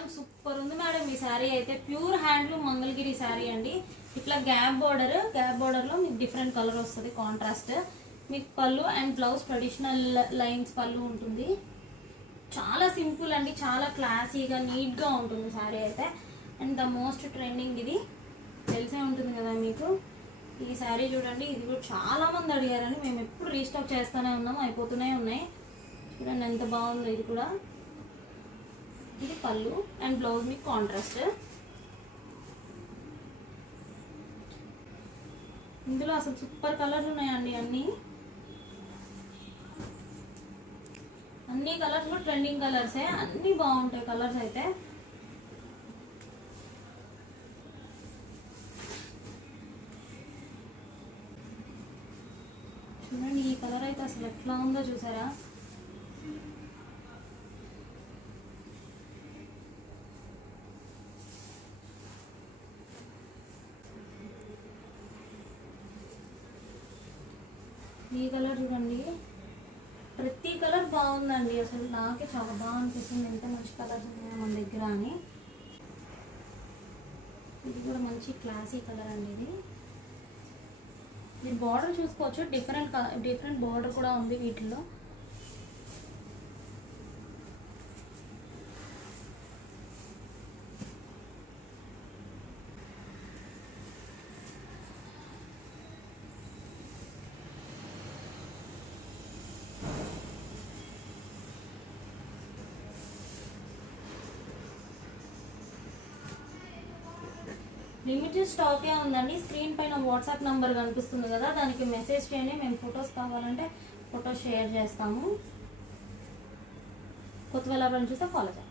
Madam, super ఉంది madam ఈ శారీ అయితే. ప్యూర్ హ్యాండ్లూమ్ మంగళగిరి శారీ అండి. ఇట్లా గ్యాప్ బోర్డర్లో మీకు డిఫరెంట్ కలర్ వస్తుంది, కాంట్రాస్ట్. మీకు పళ్ళు అండ్ బ్లౌజ్ ట్రెడిషనల్ లైన్స్ పళ్ళు ఉంటుంది. చాలా సింపుల్ అండి, చాలా క్లాసీగా నీట్గా ఉంటుంది శారీ అయితే. అండ్ ద మోస్ట్ ట్రెండింగ్ ఇది తెలిసే ఉంటుంది కదా మీకు. ఈ శారీ చూడండి, ఇది కూడా చాలా మంది అడిగారని మేము ఎప్పుడు రీస్టాక్ చేస్తూనే ఉన్నాము, అయిపోతూనే ఉన్నాయి. చూడండి ఎంత బాగుందో ఇది కూడా. ఇది పళ్ళు అండ్ బ్లౌజ్ మీకు కాంట్రాస్ట్. ఇందులో అసలు సూపర్ కలర్స్ ఉన్నాయండి. అన్ని కలర్స్ కూడా ట్రెండింగ్ కలర్సే, అన్నీ బాగుంటాయి కలర్స్ అయితే. చూడండి ఈ కలర్ అయితే అసలు ఎట్లా ఉందో చూసారా. ఈ కలర్ చూడండి, ప్రతి కలర్ బాగుందండి. అసలు నాకే చాలా బాగా అనిపిస్తుంది, ఎంత మంచి కలర్స్ ఉన్నాయో మన దగ్గర అని. ఇది కూడా మంచి క్లాసీ కలర్ అండి. ఇది బార్డర్ చూసుకోవచ్చు, డిఫరెంట్ బార్డర్ కూడా ఉంది వీటిల్లో. లిమిటెడ్ స్టాకే ఉందండి. స్క్రీన్ పైన వాట్సాప్ నెంబర్ కనిపిస్తుంది కదా, దానికి మెసేజ్ చేయండి. మేము ఫొటోస్ కావాలంటే ఫొటోస్ షేర్ చేస్తాము. కొత్త వెళ్ళాలని చూస్తే ఫాలో చేయండి.